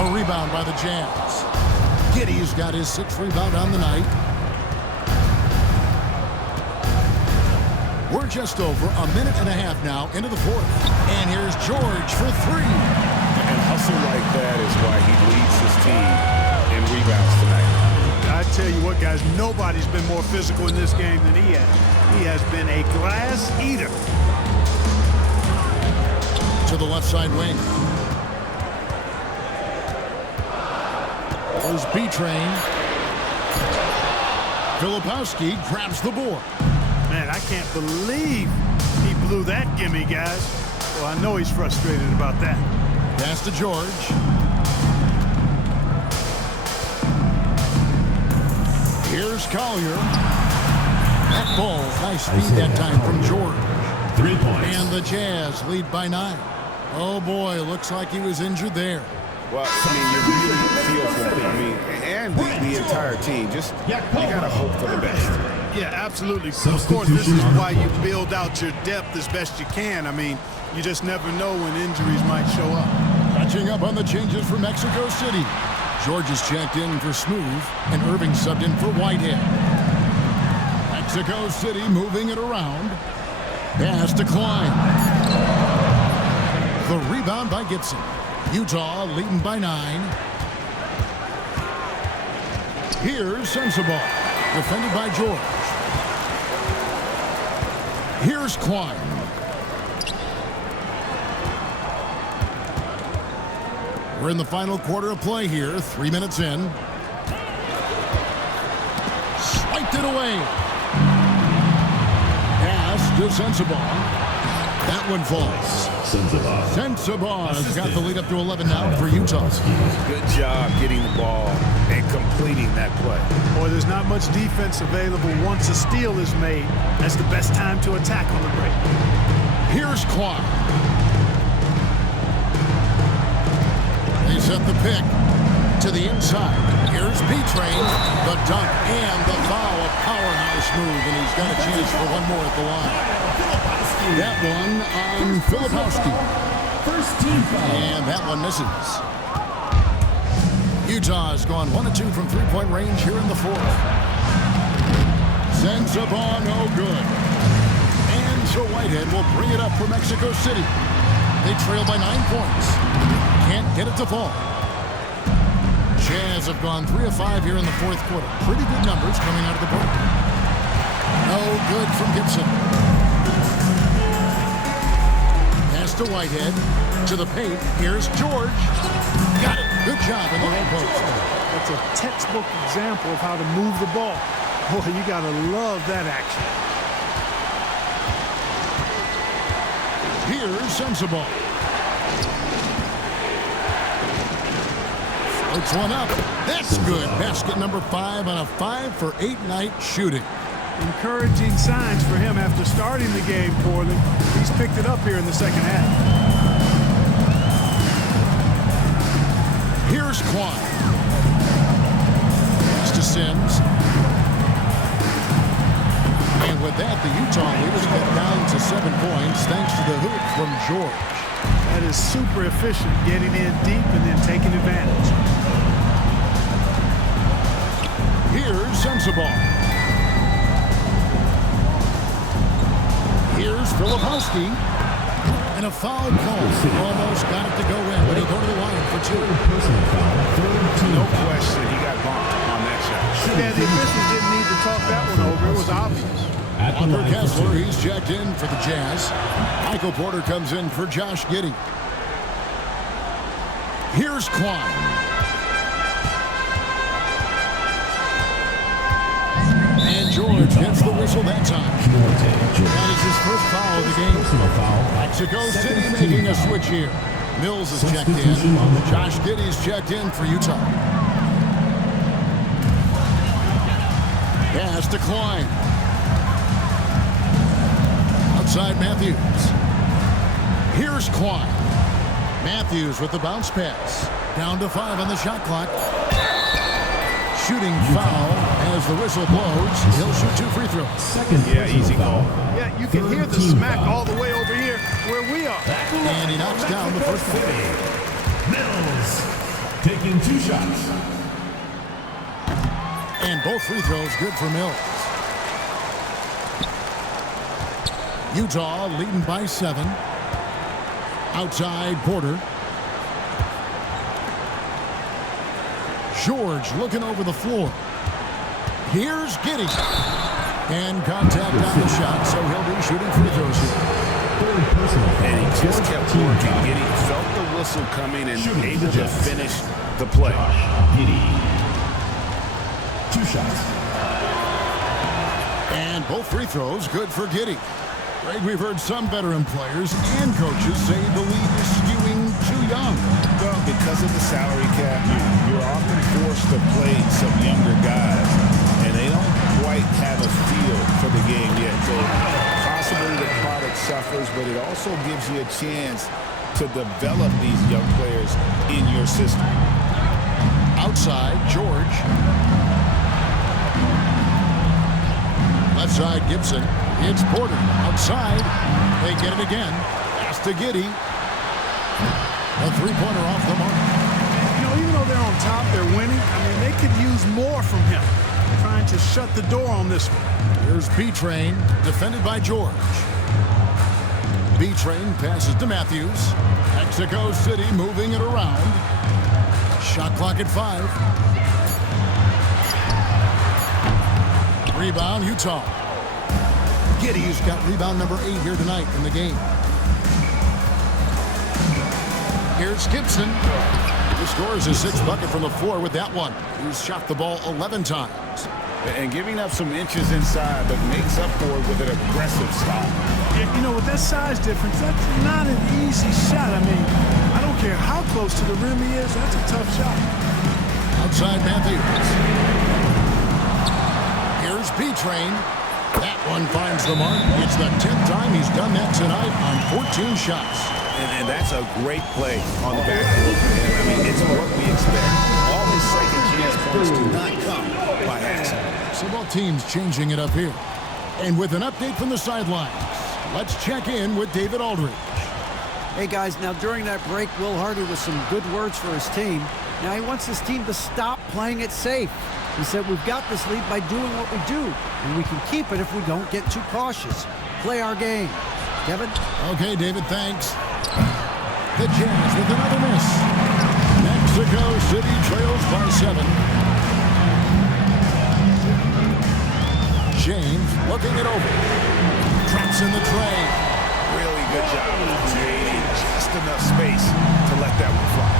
A rebound by the Jazz. Giddey's got his 6th rebound on the night. We're just over a minute and a half now into the 4th. And here's George for three. And hustle like that is why he leads his team in rebounds tonight. I tell you what, guys, nobody's been more physical in this game than he has. He has been a glass eater. To the left side wing. There's B-Train. Filipowski grabs the board. Man, I can't believe he blew that gimme, guys. Well, I know he's frustrated about that. Pass to George. Here's Collier. That ball, nice speed that time from George. 3 points. And the Jazz lead by 9. Oh boy, looks like he was injured there. Well, I mean, you really feel for him. I mean, and the entire team. Just, you got to hope for the best. Yeah, absolutely. Of course, this is why you build out your depth as best you can. I mean, you just never know when injuries might show up. Catching up on the changes for Mexico City. George is checked in for Smooth, and Irving subbed in for Whitehead. Mexico City moving it around. Pass to Klein. The rebound by Gibson. Utah leading by 9. Here's Sensabaugh, defended by George. Here's Klein. We're in the final quarter of play here, 3 minutes in. Swiped it away. Pass to Sensabaugh. That one falls. Sensabaugh's got the lead up to 11 now for Utah. Good job getting the ball and completing that play. Boy, there's not much defense available once a steal is made. That's the best time to attack on the break. Here's Clark. They set the pick to the inside. Here's B-Train, the dunk, and the foul. A powerhouse move, and he's got a chance for one more at the line. That one on Filipowski. First team foul. And that one misses. Utah has gone 1 of 2 from three-point range here in the 4th. Sensabaugh, no good. And so Whitehead will bring it up for Mexico City. They trail by 9 points. Can't get it to fall. Jazz have gone 3 of 5 here in the 4th quarter. Pretty good numbers coming out of the break. No good from Gibson. Pass to Whitehead. To the paint. Here's George. Got it. Good job in the low post. That's a textbook example of how to move the ball. Boy, you got to love that action. Here's Sensabaugh. Floats one up. That's good. Basket number 5 on a 5 for 8 night shooting. Encouraging signs for him after starting the game poorly. He's picked it up here in the second half. Here's Klein. Pass to Sims. And with that, the Utah leaders get down to 7 points thanks to the hoop from George. That is super efficient, getting in deep and then taking advantage. Here's Sensabaugh. Here's Filipowski. And a foul call. Almost got it to go in, but he'll go to the line for 2. No question, he got bumped on that shot. Yeah, the officials didn't need to talk that one over. It was obvious. Walker Kessler, he's checked in for the Jazz. Michael Porter comes in for Josh Giddey. Here's Klein. And George gets the whistle that time. That is his first foul of the game. Mexico City making a switch here. Mills is checked in. Josh Giddey's checked in for Utah. Pass to Klein. Outside Matthews. Here's Klein. Matthews with the bounce pass. Down to 5 on the shot clock. Shooting foul as the whistle blows. He'll shoot 2 free throws. Yeah, easy call. Yeah, you can hear the smack all the way over here where we are. And he knocks down the first one. Mills taking 2 shots. And both free throws good for Mills. Utah leading by 7. Outside Porter. George looking over the floor. Here's Giddey. And contact on the shot, so he'll be shooting free throws here. And he just kept working. Giddey felt the whistle coming and able to finish the play. Giddey. 2 shots. And both free throws good for Giddey. Greg, we've heard some veteran players and coaches say the league is skewing too young. Well, because of the salary cap, you're often forced to play some younger guys, and they don't quite have a feel for the game yet. So possibly the product suffers, but it also gives you a chance to develop these young players in your system. Outside, George. Left side, Gibson. It's Porter. Outside. They get it again. Pass to Giddey. A three-pointer off the mark. You know, even though they're on top, they're winning. I mean, they could use more from him. Trying to shut the door on this one. Here's B-Train, defended by George. B-Train passes to Matthews. Mexico City moving it around. Shot clock at 5. Rebound, Utah. Giddey's got rebound number 8 here tonight in the game. Here's Gibson. He scores his 6th bucket from the floor with that one. He's shot the ball 11 times. And giving up some inches inside, but makes up for it with an aggressive stop. Yeah, you know, with that size difference, that's not an easy shot. I mean, I don't care how close to the rim he is. That's a tough shot. Outside Matthews. Here's B-Train. That one finds the mark. It's the 10th time he's done that tonight on 14 shots. And that's a great play on the backboard for him. I mean, it's what we expect. All his second chance points do not come by accident. So both teams changing it up here. And with an update from the sidelines, let's check in with David Aldridge. Hey guys, now during that break, Will Hardy with some good words for his team. Now he wants his team to stop playing it safe. He said, we've got this lead by doing what we do, and we can keep it if we don't get too cautious. Play our game. Kevin? Okay, David, thanks. The Jazz with another miss. Mexico City trails by 7. James looking it over. Traps in the tray. Really good job of creating just enough space to let that one fly.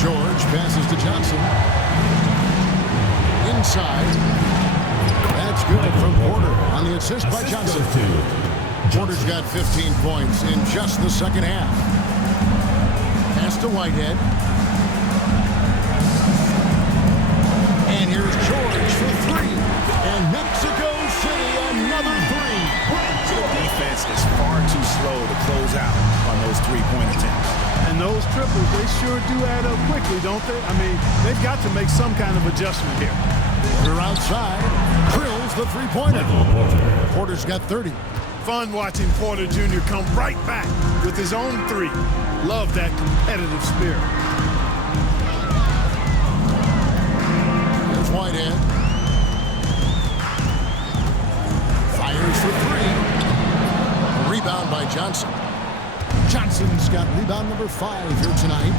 George passes to Johnson. Inside. That's good from Porter on the assist by Johnson. Porter's got 15 points in just the second half. Pass to Whitehead. And here's George for 3. And Mexico City another 3. The defense is far too slow to close out on those three-point attempts. And those triples, they sure do add up quickly, don't they? I mean, they've got to make some kind of adjustment here. Porter outside. Drills the three-pointer. Porter's got 30. Fun watching Porter Jr. come right back with his own 3. Love that competitive spirit. There's Whitehead. Fires for 3. Rebound by Johnson. Johnson's got rebound number 5 here tonight.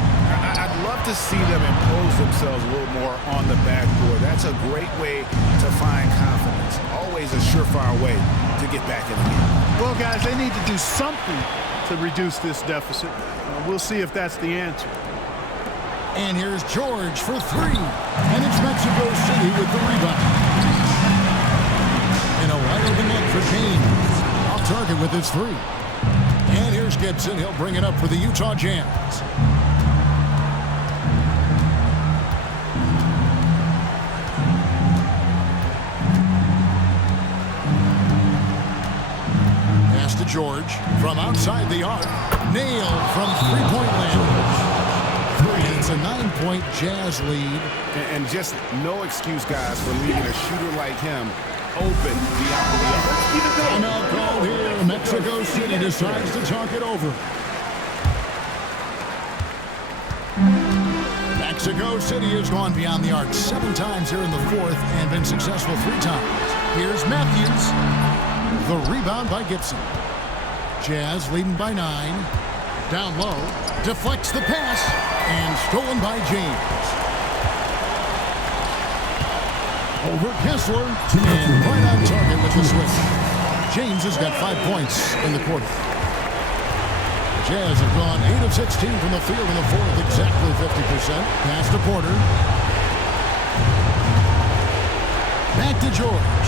I'd love to see them impose themselves a little more on the backboard. That's a great way to find confidence. Always a surefire way to get back in the game. Well, guys, they need to do something to reduce this deficit. We'll see if that's the answer. And here's George for three. And it's Mexico City with the rebound. And a wide open look for James. Off target with his three. And here's Gibson. He'll bring it up for the Utah Jazz. Pass to George from outside the arc. Nailed from three-point land. It's a 9-point Jazz lead. And just no excuse, guys, for leaving a shooter like him open beyond the arc. Timeout call here. Mexico City decides to talk it over. Mexico City has gone beyond the arc 7 times here in the fourth and been successful 3 times. Here's Matthews. The rebound by Gibson. Jazz leading by 9. Down low. Deflects the pass. And stolen by James. Over Kessler. And right on target with the switch. James has got 5 points in the quarter. The Jazz have gone 8 of 16 from the field in the fourth, exactly 50%. Pass to Porter. Back to George.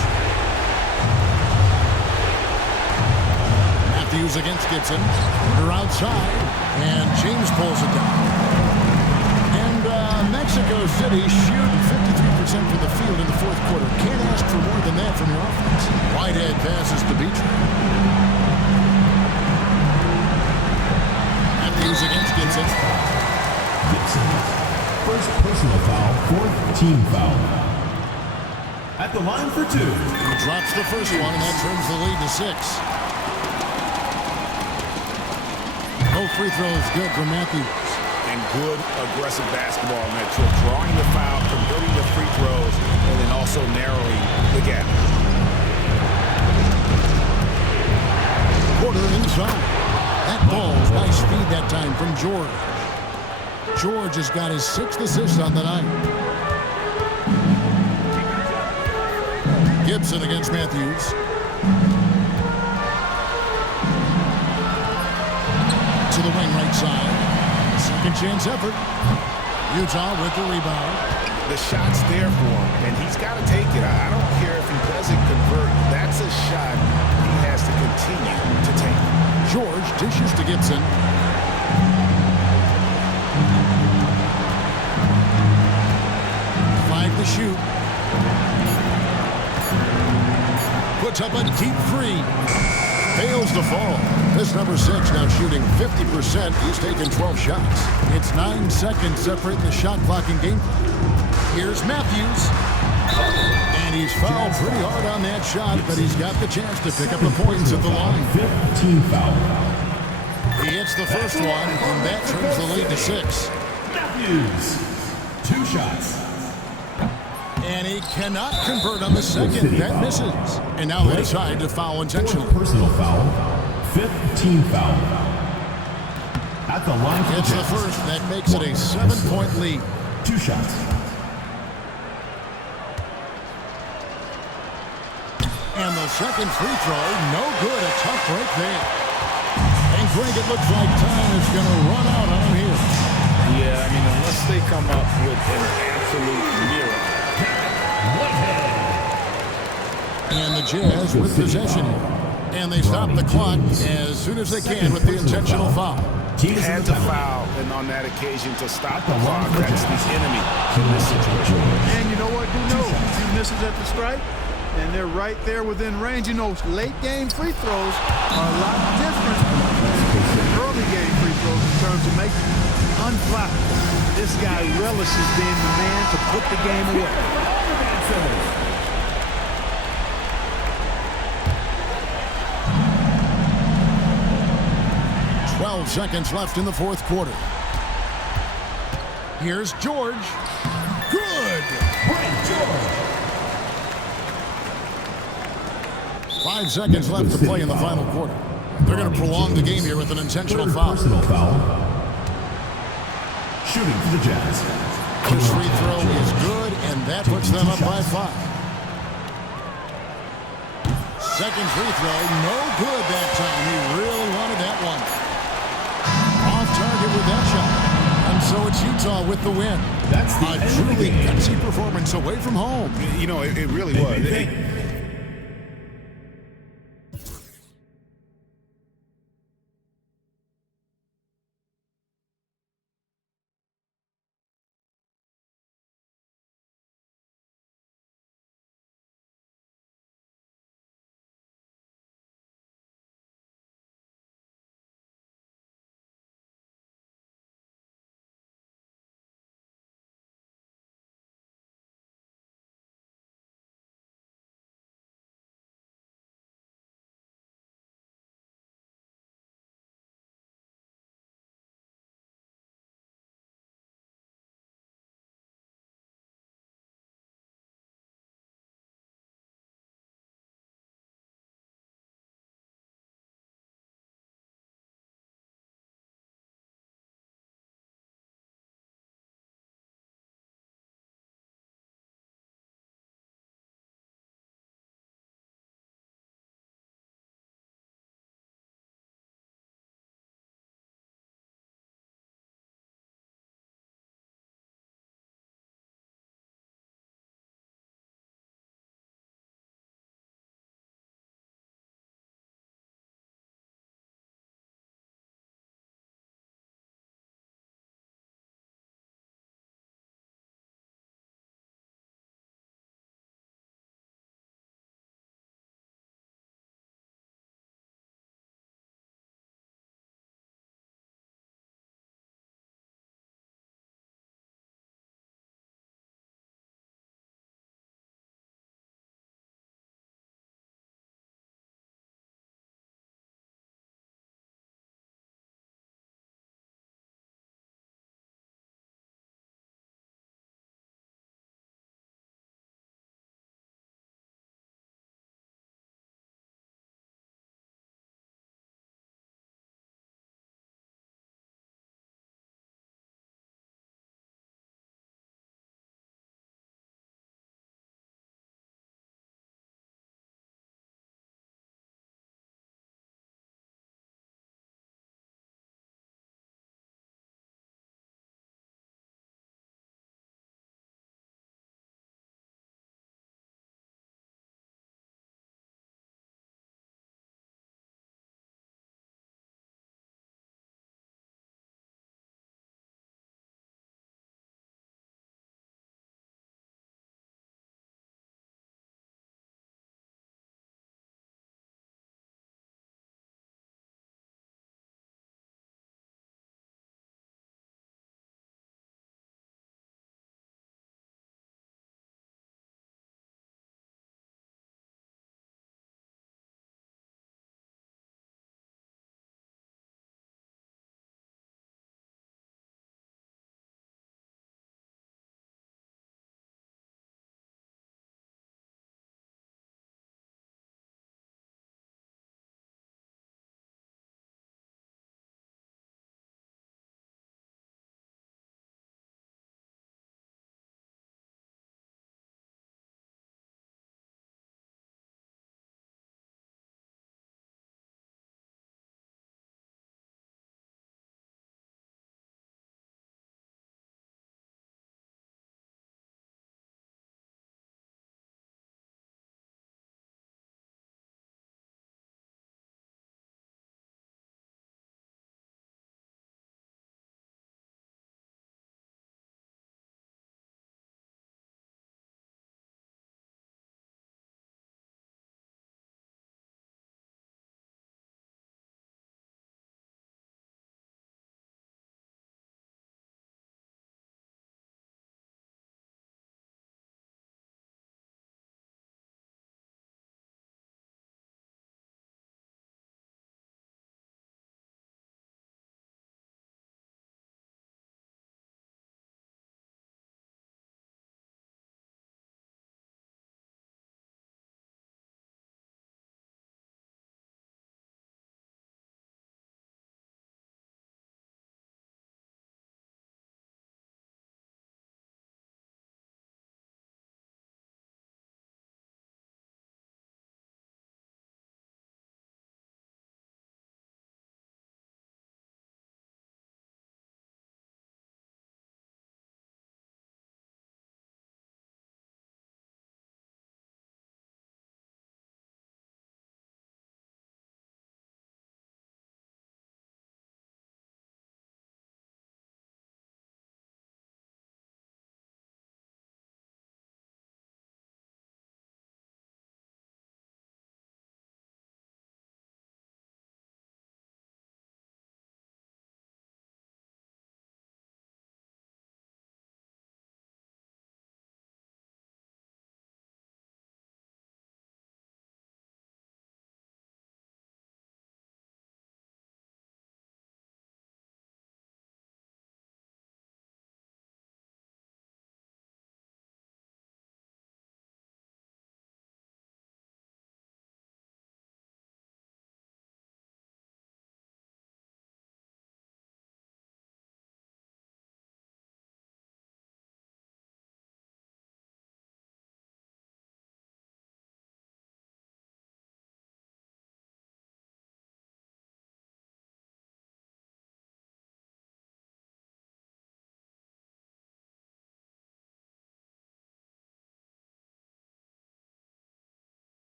Matthews against Gibson. Porter outside. And James pulls it down. Mexico City shooting 53% from the field in the fourth quarter. Can't ask for more than that from your offense. Whitehead passes to Beatrice. Matthews against Gibson. Gibson. First personal foul, 4th team foul. At the line for 2. He drops the first one, and that turns the lead to 6. No free throws good for Matthews. And good aggressive basketball on that trip. Drawing the foul, converting the free throws, and then also narrowing the gap. Porter inside. That ball, nice speed that time from George. George has got his 6th assist on the night. Gibson against Matthews. To the wing right side. Second chance effort. Utah with the rebound. The shot's there for him, and he's got to take it. I don't care if he doesn't convert. That's a shot he has to continue to take. George dishes to Gibson. Five to shoot. Puts up a deep three. Fails to fall. This number 6 now shooting 50%. He's taken 12 shots. It's 9 seconds separating the shot clock and game. Here's Matthews. And he's fouled pretty hard on that shot, but he's got the chance to pick up the points at the line. 15 foul. He hits the first one, and that turns the lead to 6. Matthews. 2 shots. And he cannot convert on the second. That misses. And now they decide to foul intentionally. Personal foul. 5th team foul. At the line for It's the first. That makes it a 7-point lead. 2 shots. And the second free throw, no good. A tough break there. And Greg, it looks like time is going to run out on him here. Yeah, I mean, unless they come up with an absolute miracle. And the Jazz with possession. And they stop the clock as soon as they can with the intentional foul. He had to foul, and on that occasion to stop the clock. That's the enemy in this situation. And you know what? Who knows? A few misses at the stripe, and they're right there within range. You know, late game free throws are a lot different than early game free throws in terms of making unflappable. This guy relishes being the man to put the game away. 12 seconds left in the fourth quarter. Here's George. Good. Great George. 5 seconds left to play in the final quarter. They're going to prolong the game here with an intentional foul. Personal foul. Shooting for the Jazz. This free throw is good, and that puts them up by 5. Second free throw, no good that time. He really wanted that one. with that shot. And so it's Utah with the win. That's the A truly gutsy performance away from home. You know, it really was.